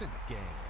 It's in the game.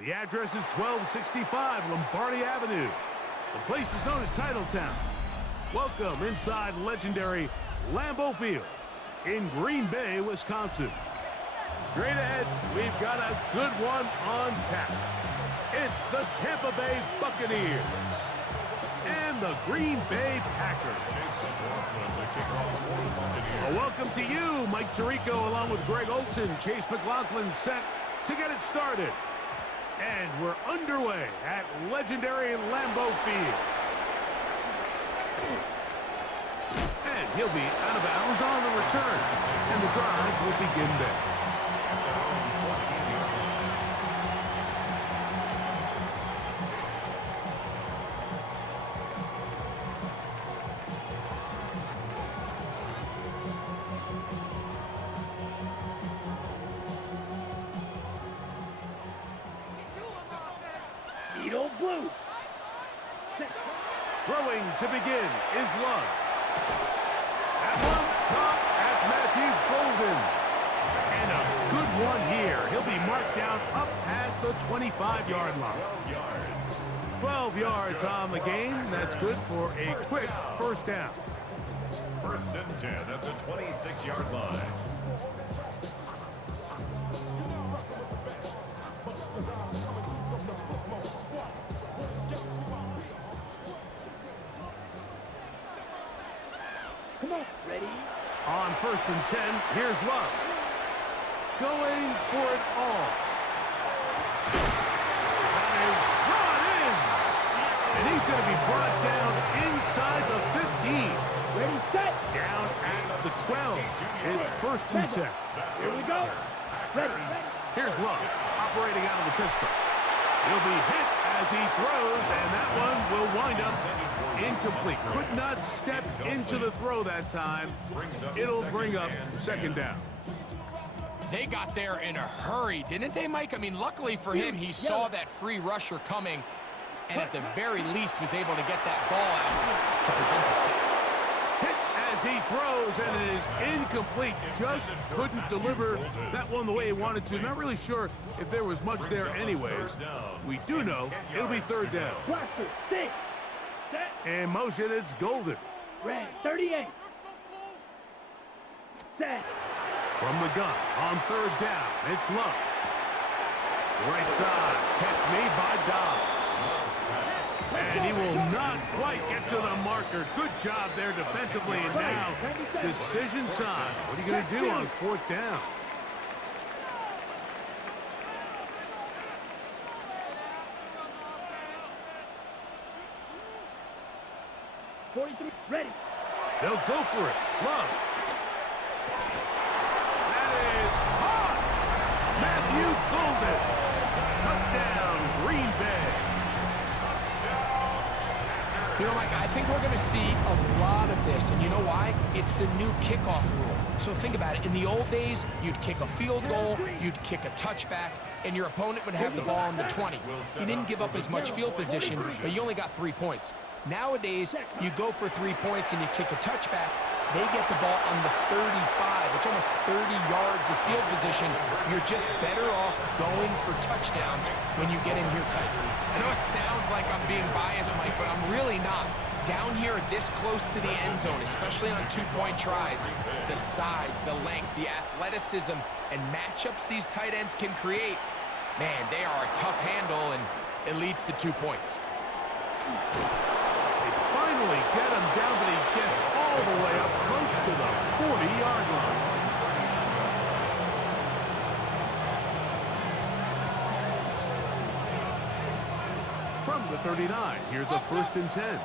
The address is 1265 Lombardi Avenue. The place is known as Titletown. Welcome inside legendary Lambeau Field in Green Bay, Wisconsin. Straight ahead, we've got a good one on tap. It's the Tampa Bay Buccaneers and the Green Bay Packers. A welcome to you, Mike Tirico, along with Greg Olson. Chase McLaughlin set to get it started. And we're underway at legendary Lambeau Field. And he'll be out of bounds on the return. And the drive will begin there. Blue. Throwing to begin is Love. That one caught. That's Matthew Golden. And a good one here. He'll be marked down up past the 25-yard line. 12 yards on the game. That's good for a quick first down. First and 10 at the 26-yard line. Come on, ready? On first and 10, here's Love. Going for it all. That is brought in. And he's going to be brought down inside the 15. Ready, set. Down at the 12. It's first and 10. Here we go. Ready. Here's Love, operating out of the pistol. He'll be hit as he throws, and that one will wind up incomplete. Could not step into the throw that time. It'll bring up second down. They got there in a hurry, didn't they, Mike? I mean, luckily for him, he saw that free rusher coming, and at the very least was able to get that ball out to prevent the sack. Hit as he throws, and it is incomplete. Just couldn't deliver that one the way he wanted to. Not really sure if there was much there anyways. We do know it'll be third down. Blaster, 6. Set. In motion, it's Golden. Ready, 38. Set. From the gun, on third down, it's Love. Right side, catch made by Dada. And he will not quite get to the marker. Good job there defensively, and now decision time. What are you going to do on fourth down? Ready. They'll go for it. Love. That is hot. Matthew Golden. Touchdown, Green Bay. You know, Mike, I think we're going to see a lot of this, and you know why? It's the new kickoff rule. So think about it. In the old days, you'd kick a field goal, you'd kick a touchback, and your opponent would have the ball on the 20. You didn't give up as much field position, but you only got 3 points. Nowadays, you go for 3 points and you kick a touchback, they get the ball on the 35. It's almost 30 yards of field position. You're just better off going for touchdowns when you get in here tight. I know it sounds like I'm being biased, Mike, but I'm really not. Down here this close to the end zone, especially on 2-point tries, the size, the length, the athleticism, and matchups these tight ends can create, man, they are a tough handle, and it leads to 2 points. They finally get him down, but he gets all the way up close to the 40-yard line. From the 39, here's a first and 10.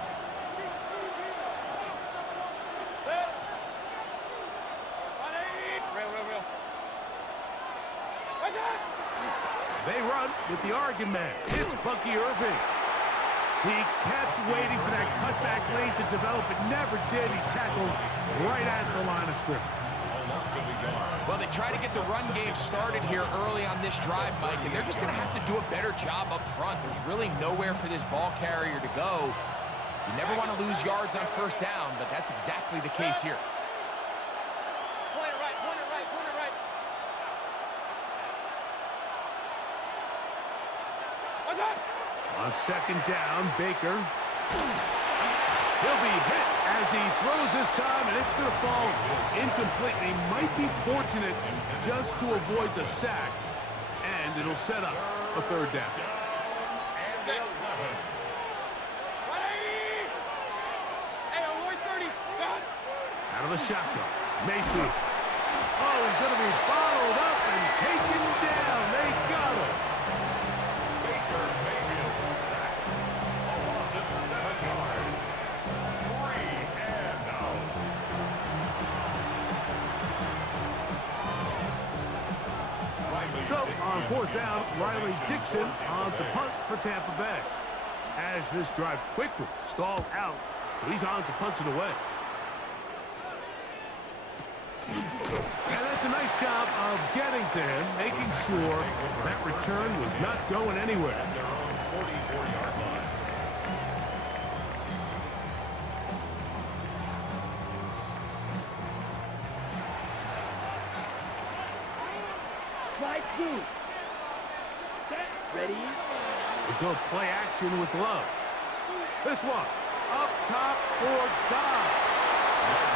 They run with the Oregon man. It's Bucky Irving. He kept waiting for that cutback lane to develop. It never did. He's tackled right at the line of scrimmage. Well, they try to get the run game started here early on this drive, Mike, and they're just going to have to do a better job up front. There's really nowhere for this ball carrier to go. You never want to lose yards on first down, but that's exactly the case here. On second down, Baker. He'll be hit as he throws this time, and it's going to fall incomplete. He might be fortunate just to avoid the sack, and it'll set up a third down. Out of the shotgun, Mayfield. Oh, he's going to be bottled up and taken down. They got him. Baker Mayfield sacked. A loss of 7 yards. 3 and out. So, on fourth down, Riley Dixon on to punt for Tampa Bay. As this drive quickly stalled out, so he's on to punt it away. And that's a nice job of getting to him, making sure that return was not going anywhere. At their own 44-yard line. Slide 2. Set. Ready. We go play action with Love. This one, up top for Dobbs.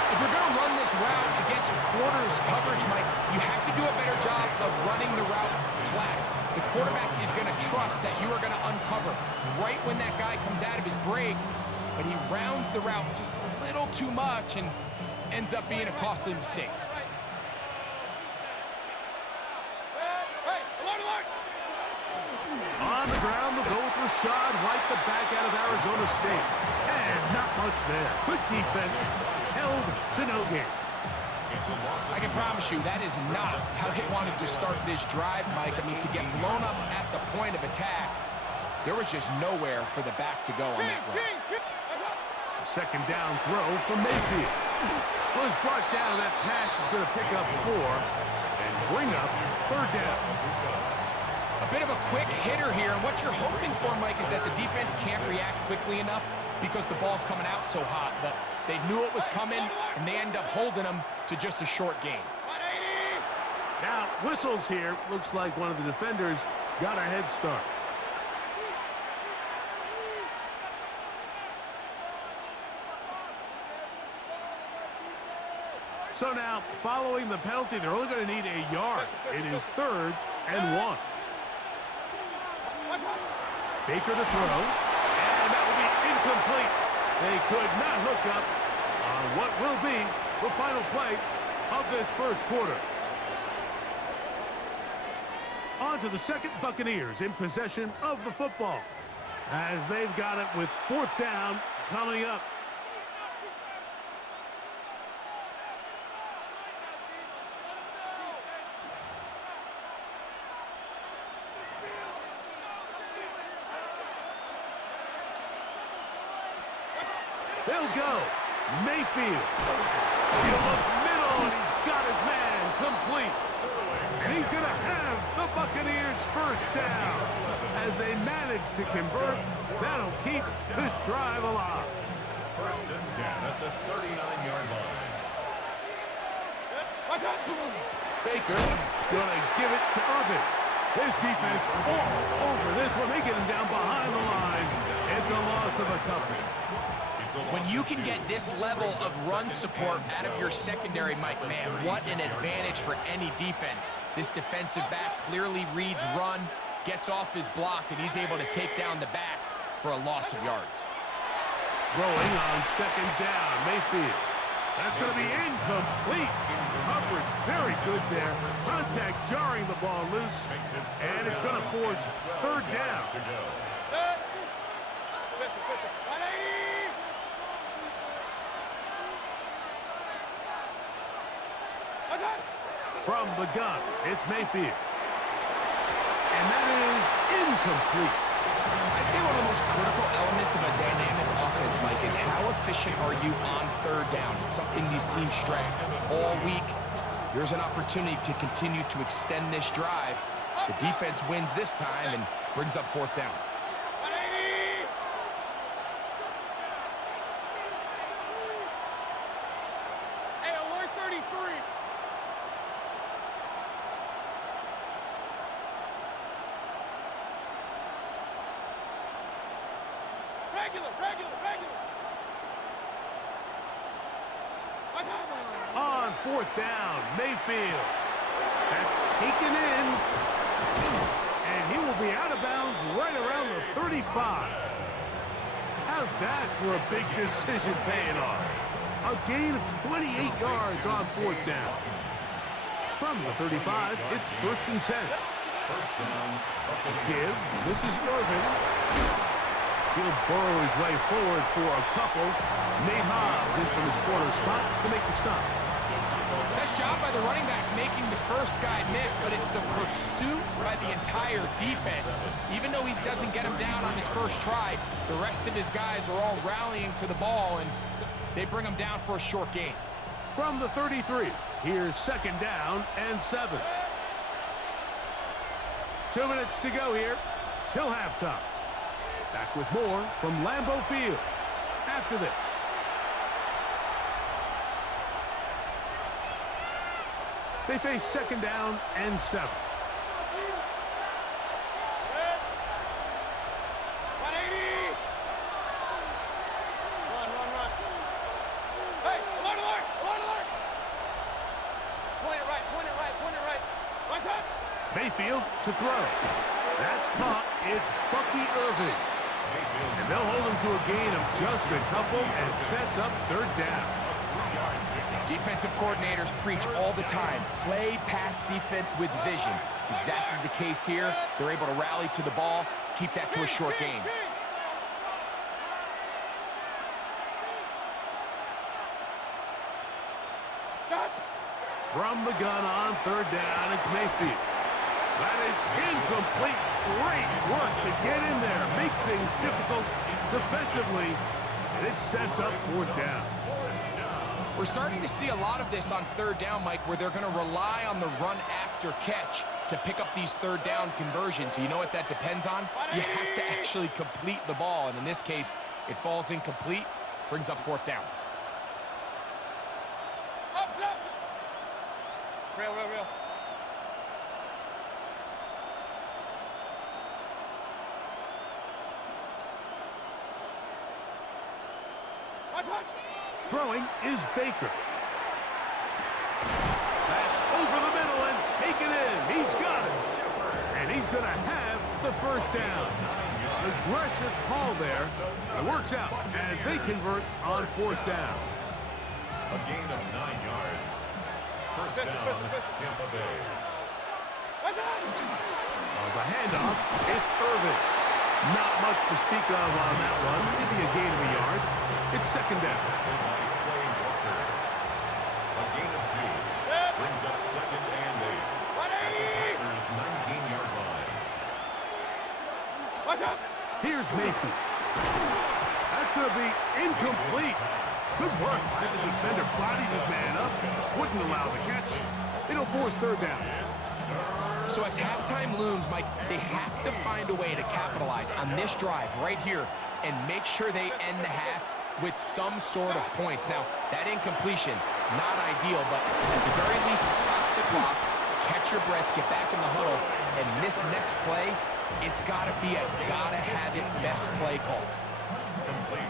If you're going to run this route against quarters coverage, Mike, you have to do a better job of running the route flat. The quarterback is going to trust that you are going to uncover right when that guy comes out of his break, but he rounds the route just a little too much and ends up being a costly mistake. On the ground, they'll go with Rashad White, the back out of Arizona State. And not much there. Good defense. Held to no gain. I can promise you that is not how they wanted to start this drive, Mike. I mean, to get blown up at the point of attack, there was just nowhere for the back to go on that run. A second down throw from Mayfield. Was brought down. That pass is going to pick up 4 and bring up third down. A bit of a quick hitter here, and what you're hoping for, Mike, is that the defense can't react quickly enough because the ball's coming out so hot. But they knew it was coming, and they end up holding them to just a short gain. Now, whistles here. Looks like one of the defenders got a head start. So now, following the penalty, they're only going to need a yard. It is 3rd and 1. Baker to throw, and that will be incomplete. They could not hook up on what will be the final play of this first quarter. On to the second, Buccaneers in possession of the football as they've got it with 4th down coming up. They'll go. Mayfield. He'll look middle, and he's got his man complete. And he's going to have the Buccaneers first down. As they manage to convert, that'll keep this drive alive. 1st and 10 at the 39-yard line. Baker going to give it to Irvin. This defense all over this one. They get him down behind the line. It's a loss of a couple. When you can get this level of run support out of your secondary, Mike, man, what an advantage for any defense. This defensive back clearly reads run, gets off his block, and he's able to take down the back for a loss of yards. Throwing on second down, Mayfield. That's going to be incomplete. Coverage very good there. Contact jarring the ball loose, and it's going to force 3rd down. From the gun, it's Mayfield. And that is incomplete. I say one of the most critical elements of a dynamic offense, Mike, is how efficient are you on 3rd down? It's something these teams stress all week. Here's an opportunity to continue to extend this drive. The defense wins this time and brings up 4th down. On fourth down, Mayfield. That's taken in. And he will be out of bounds right around the 35. How's that for a big decision paying off? A gain of 28 yards on fourth down. From the 35, it's 1st and 10. Give. This is Irvin. He'll burrow his way forward for a couple. Nate Hobbs in from his corner spot to make the stop. Nice job by the running back making the first guy miss, but it's the pursuit by the entire defense. Even though he doesn't get him down on his first try, the rest of his guys are all rallying to the ball, and they bring him down for a short gain. From the 33, here's 2nd down and 7. 2 minutes to go here till halftime. Back with more from Lambeau Field after this. They face 2nd down and 7. Mayfield to throw. That's caught. It's Bucky Irving. And they'll hold him to a gain of just a couple and sets up 3rd down. Defensive coordinators preach all the time, play pass defense with vision. It's exactly the case here. They're able to rally to the ball, keep that to a short gain. From the gun on 3rd down, it's Mayfield. That is incomplete. Great work to get in there, make things difficult defensively, and it sets up 4th down. We're starting to see a lot of this on 3rd down, Mike, where they're going to rely on the run after catch to pick up these 3rd down conversions. So you know what that depends on? You have to actually complete the ball, and in this case, it falls incomplete, brings up 4th down. Real. Throwing is Baker. That's over the middle and taken in. He's got it. And he's going to have the 1st down. Aggressive call there. It works out as they convert on 4th down. A gain of 9 yards. 1st down, Tampa Bay. On the handoff, it's Irvin. Not much to speak of on that one. Maybe a gain of a yard. It's 2nd down. A gain of 2. Brings up 2nd and 8. At the Packers' 19-yard line. Here's Mayfield. That's going to be incomplete. Good work by the defender. Bodied his man up. Wouldn't allow the catch. It'll force 3rd down. So as halftime looms, Mike, they have to find a way to capitalize on this drive right here and make sure they end the half with some sort of points. Now, that incompletion, not ideal, but at the very least, it stops the clock. Catch your breath, get back in the huddle, and this next play, it's got to be a gotta-have-it best play call.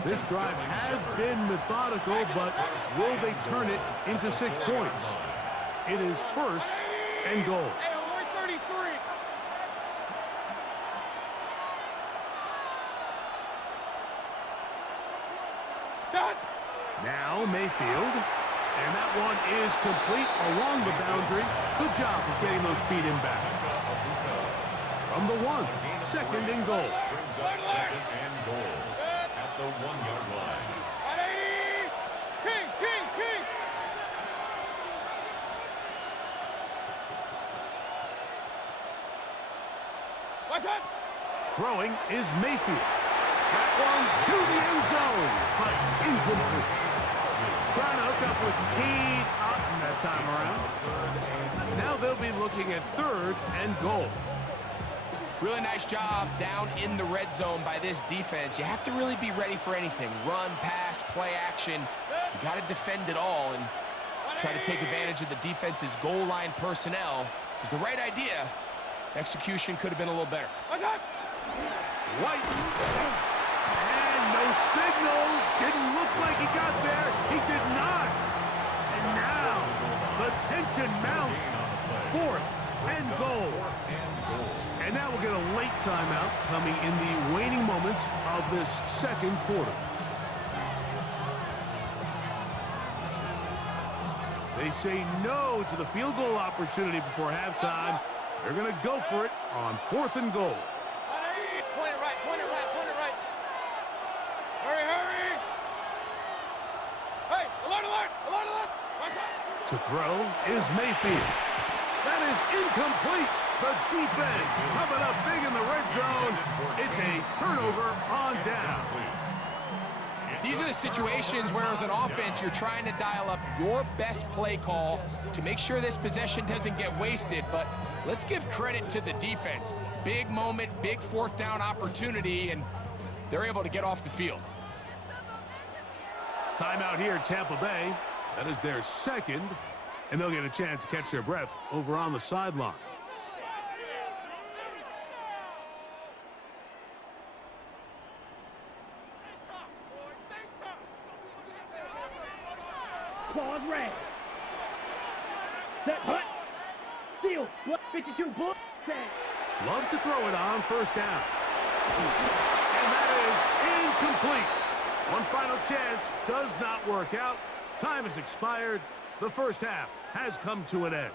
This drive has been methodical, but will they turn it into 6 points? It is 1st and goal. Now Mayfield, and that one is complete along the boundary. Good job of getting those feet in back. From the 1, 2nd and goal. Brings up 2nd and goal at the 1-yard line. Throwing is Mayfield. That one to the end zone, but incomplete. Trying to hook up with Pete Otten that time around. Now they'll be looking at 3rd and goal. Really nice job down in the red zone by this defense. You have to really be ready for anything. Run, pass, play action. You got to defend it all and try to take advantage of the defense's goal line personnel. It was the right idea. Execution could have been a little better. White. And no No signal. Didn't look like he got there. He did not. And now the tension mounts. 4th and goal. And now we'll get a late timeout coming in the waning moments of this second quarter. They say no to the field goal opportunity before halftime. They're going to go for it on 4th and goal. Point it right, point it right, point it right. Hurry, hurry! Hey, alert, alert, alert, alert! To throw is Mayfield. That is incomplete. The defense coming up big in the red zone. It's a turnover on down. These are the situations where, as an offense, you're trying to dial up your best play call to make sure this possession doesn't get wasted. But let's give credit to the defense. Big moment, big 4th down opportunity, and they're able to get off the field. Timeout here at Tampa Bay. That is their second, and they'll get a chance to catch their breath over on the sideline. Claws red. Set, hut. Steal. 52, bull. Set. Love to throw it on 1st down. And that is incomplete. One final chance does not work out. Time has expired. The first half has come to an end.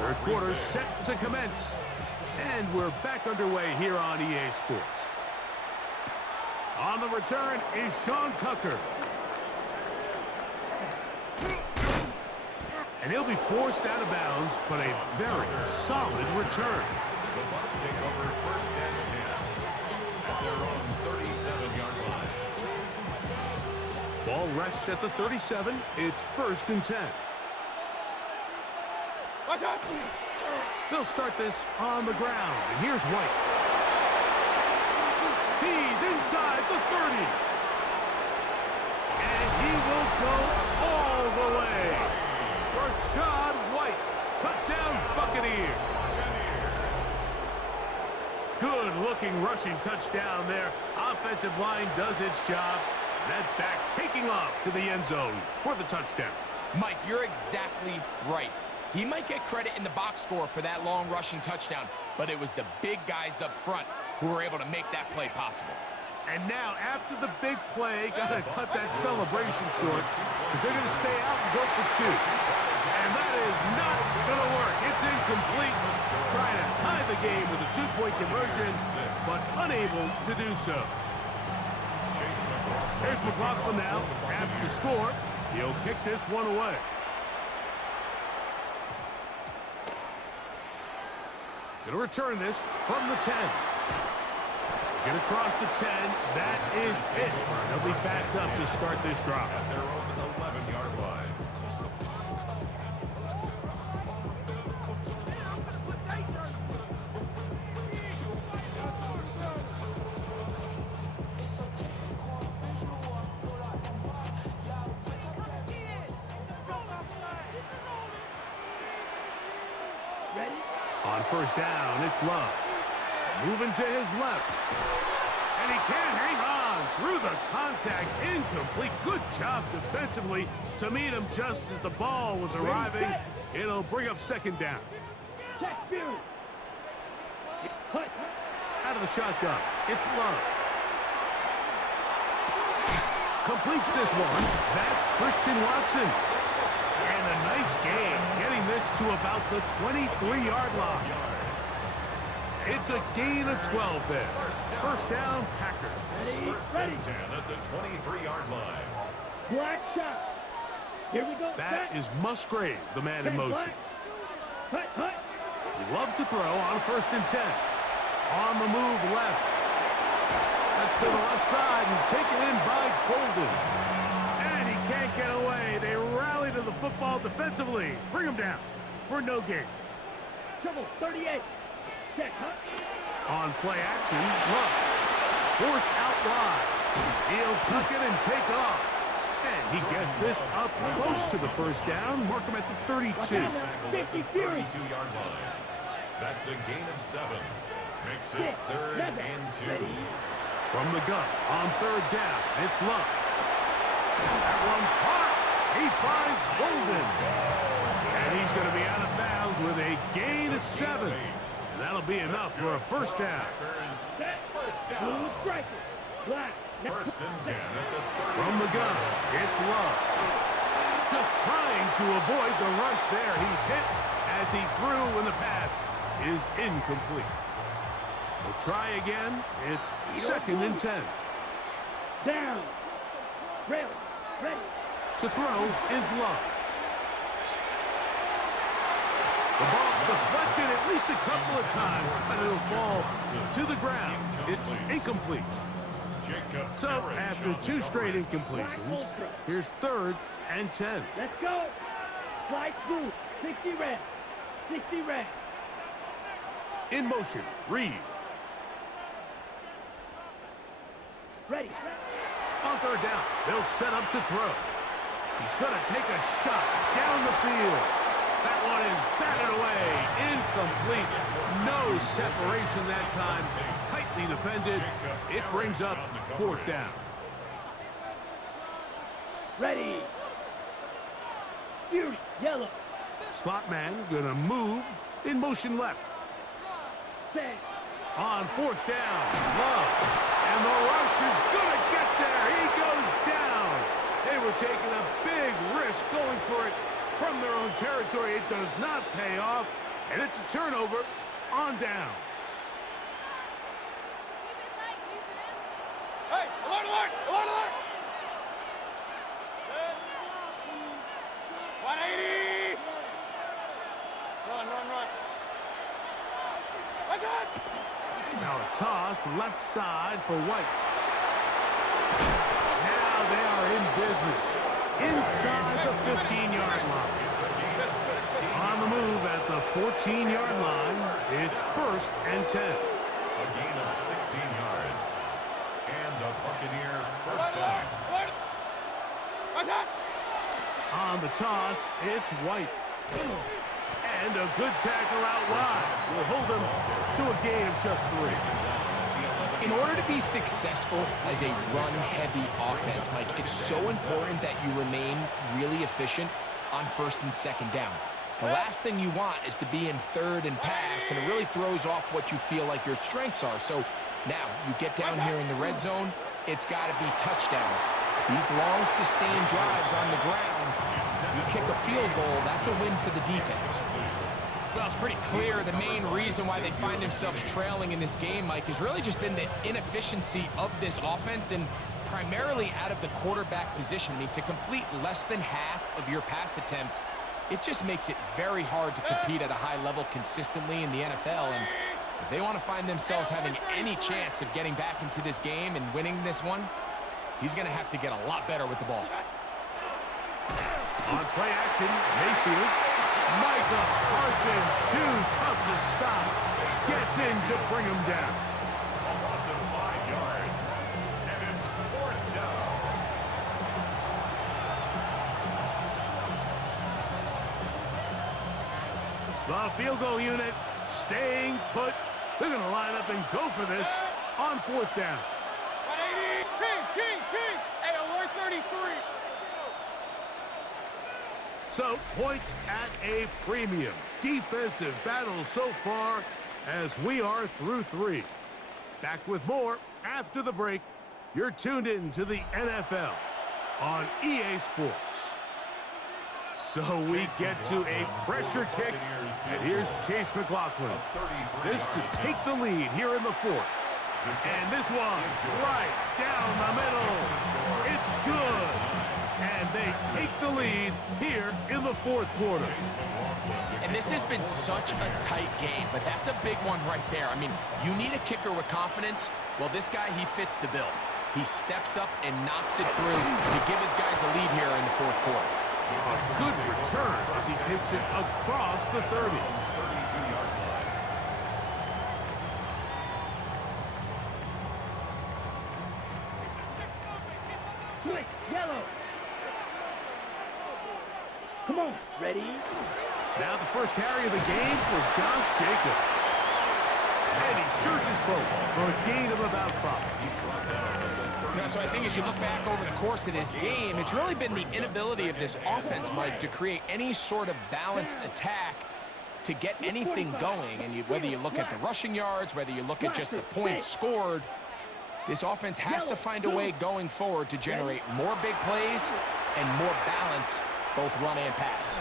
Third quarter set to commence. And we're back underway here on EA Sports. On the return is Sean Tucker. And he'll be forced out of bounds, but a very solid return. The Bucs take over 1st and 10 at their own 37-yard line. Ball rests at the 37. It's 1st and 10. They'll start this on the ground, and here's White. He's inside the 30. And he will go all the way. Rashad White, touchdown Buccaneers. Good-looking rushing touchdown there. Offensive line does its job. That back taking off to the end zone for the touchdown. Mike, you're exactly right. He might get credit in the box score for that long rushing touchdown, but it was the big guys up front who were able to make that play possible. And now, after the big play, got to cut that celebration short because they're going to stay out and go for 2. And that is not going to work. It's incomplete. Trying to tie the game with a 2-point conversion, but unable to do so. Here's McLaughlin now. After the score, he'll kick this one away. Going to return this from the 10. Get across the 10. That is it. They'll be backed up to start this drive. At their own 11-yard line. Ready? On 1st down, it's Love. Moving to his left. And he can't hang on through the contact. Incomplete. Good job defensively to meet him just as the ball was arriving. It'll bring up 2nd down. Check, view. Hut. Out of the shotgun, it's Love. Completes this one. That's Christian Watson. And a nice game, getting this to about the 23-yard line. It's a gain of 12 there. 1st down, Packers. First and 10 at the 23-yard line. Black shot. Here we go. That is Musgrave, the man in motion. Hut, hut. Love to throw on 1st and 10. On the move left. That's to the left side and taken in by Golden. And he can't get away. They rally to the football defensively. Bring him down for no gain. Trouble, 38. Check, hut. On play action, Love. Forced out wide. He'll tuck it and take off. And he gets this up close to the first down. Mark him at the 32. Tackled at the 32-yard line. That's a gain of 7. Makes it 3rd and 2. From the gun on 3rd down, it's Love. That one caught. He finds Golden. And he's going to be out of bounds with a gain of 7. And that'll be enough for a first down. First down. First and 10 at the 30. From the gun, it's Love. Just trying to avoid the rush there. He's hit as he threw when the pass is incomplete. We'll try again. It's 2nd and 10. Down. Ready. To throw is Love. The ball deflected at least a couple of times, but it'll fall to the ground. It's incomplete. So after 2 straight incompletions, here's 3rd and 10. Let's go. Slide through. 60 red. 60 red. In motion, Reed. Ready. On 3rd down, they'll set up to throw. He's going to take a shot down the field. That one is batted away. Incomplete. No separation that time. Tightly defended. It brings up 4th down. Ready. Fury. Yellow. Slot man going to move. In motion left. Set. On 4th down, Love. And the rush is going to get there. He goes down. They were taking a big risk going for it from their own territory. It does not pay off. And it's a turnover on downs. Hey, alert, alert, alert, alert. 180. Run. What's that? Now a toss left side for White. Now they are in business. Inside the 15-yard line. On the move at the 14-yard line, it's 1st and 10. A gain of 16 yards. And a Buccaneer first down. What's that? On the toss, it's White. And a good tackle out wide will hold them to a gain of just 3. In order to be successful as a run-heavy offense, Mike, it's so important that you remain really efficient on 1st and 2nd down. The last thing you want is to be in 3rd and pass, and it really throws off what you feel like your strengths are. So now you get down here in the red zone, it's got to be touchdowns. These long, sustained drives on the ground, you kick a field goal, that's a win for the defense. Well, it's pretty clear the main reason why they find themselves trailing in this game, Mike, has really just been the inefficiency of this offense and primarily out of the quarterback position. I mean, to complete less than half of your pass attempts, it just makes it very hard to compete at a high level consistently in the NFL. And if they want to find themselves having any chance of getting back into this game and winning this one, he's going to have to get a lot better with the ball. On play action, Mayfield. Micah Parsons, too tough to stop. Gets in to bring him down. A loss of 5 yards. And it's 4th down. The field goal unit staying put. They're going to line up and go for this on 4th down. 180. Kings. Hey, alert 33. So, points at a premium. Defensive battle so far as we are through 3. Back with more after the break. You're tuned in to the NFL on EA Sports. So we get to a pressure kick, and here's Chase McLaughlin. This to take the lead here in the 4th. And this one right down the middle. It's good. And they take the lead here in the 4th quarter. And this has been such a tight game, but that's a big one right there. I mean, you need a kicker with confidence. Well, this guy, he fits the bill. He steps up and knocks it through to give his guys a lead here in the 4th quarter. A good return as he takes it across the 30. Quick. Yellow. Come on. Ready? Now the first carry of the game for Josh Jacobs. And he searches forward for a gain of about 5. So I think as you look back over the course of this game, it's really been the inability of this offense, Mike, to create any sort of balanced attack to get anything going. And whether you look at the rushing yards, whether you look at just the points scored, this offense has to find a way going forward to generate more big plays and more balance, both run and pass.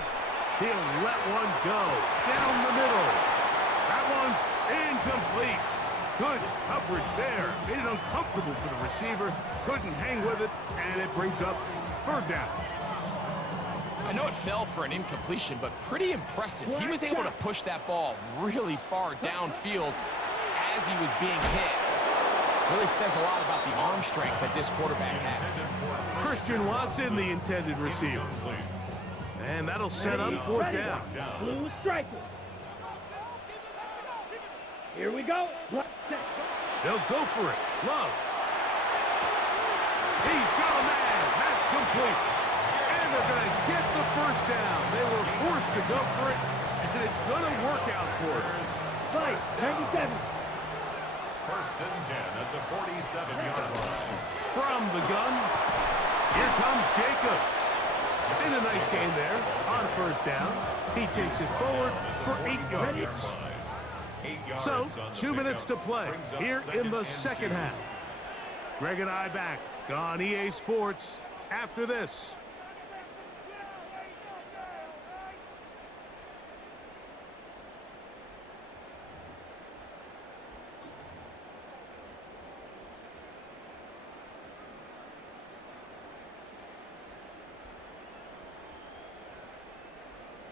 He'll let one go down the middle. That one's incomplete. Good coverage there. Made it uncomfortable for the receiver. Couldn't hang with it, and it brings up 3rd down. I know it fell for an incompletion, but pretty impressive. He was able to push that ball really far downfield as he was being hit. Really says a lot about the arm strength that this quarterback has. Christian Watson, the intended receiver. And that'll set up 4th down. Blue striker. Here we go. They'll go for it. Love. He's got a man. That's complete. And they're going to get the 1st down. They were forced to go for it, and it's going to work out for us. 97. 1st and 10 at the 47-yard line. From the gun, here comes Jacobs. In a nice game there on 1st down. He takes it forward for 8 yards. So, 2 minutes to play here in the 2nd half. Greg and I back on EA Sports after this.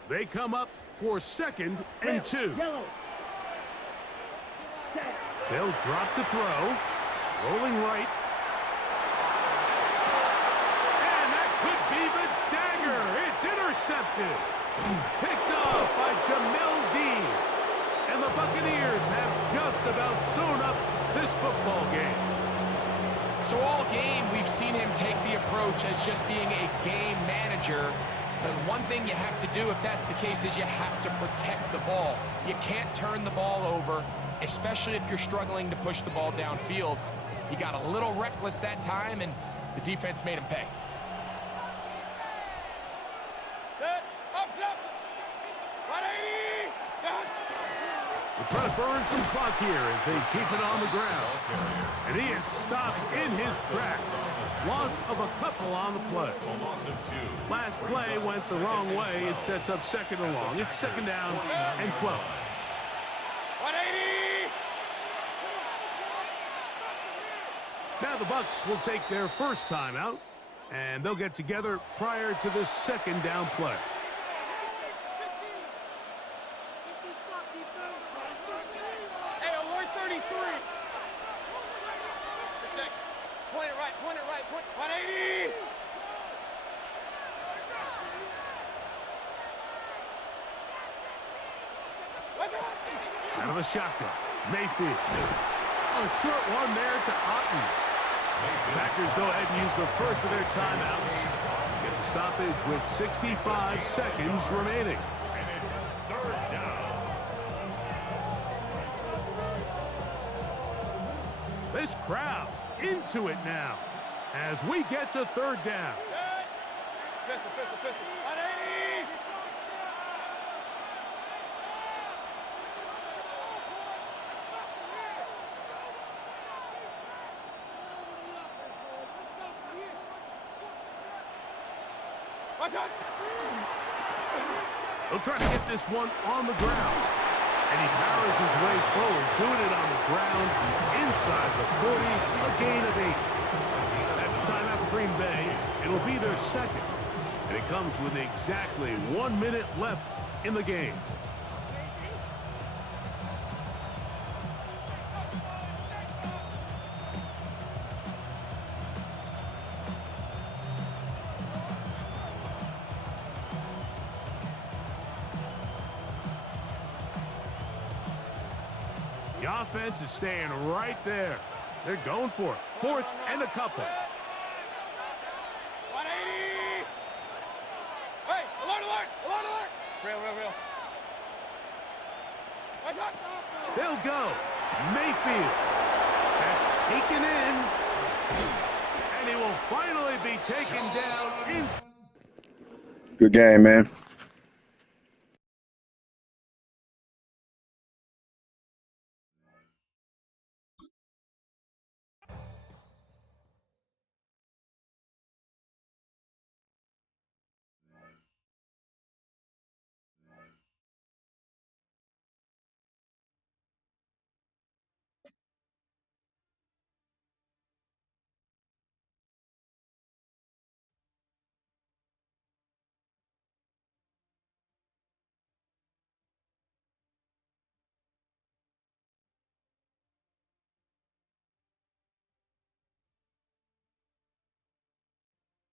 They come up for 2nd and 2. Yellow. They'll drop to throw. Rolling right. And that could be the dagger. It's intercepted. Picked off by Jamel Dean. And the Buccaneers have just about sewn up this football game. So all game, we've seen him take the approach as just being a game manager. But one thing you have to do if that's the case is you have to protect the ball. You can't turn the ball over, especially if you're struggling to push the ball downfield. He got a little reckless that time, and the defense made him pay. Good. Up, 180. They're trying to burn some clock here as they keep it on the ground. And he is stopped in his tracks. Loss of a couple on the play. Last play went the wrong way. It sets up 2nd and long. It's 2nd down and 12. 180. Now the Bucs will take their 1st timeout, and they'll get together prior to the 2nd down play. Hey, award 33. Point it right, point it right, 180. Out of the shotgun, Mayfield. A short one there to Otten. Packers go ahead and use the 1st of their timeouts. Get the stoppage with 65 seconds remaining. And it's 3rd down. This crowd into it now as we get to 3rd down. Pistol, 180. They'll try to get this one on the ground. And he powers his way forward, doing it on the ground inside the 40, a gain of 8. That's timeout for Green Bay. It'll be their 2nd. And it comes with exactly 1 minute left in the game. The offense is staying right there. They're going for it. 4th and a couple. 180. Hey, alert, alert. He'll go. Mayfield. That's taken in. And he will finally be taken down in. Good game, man.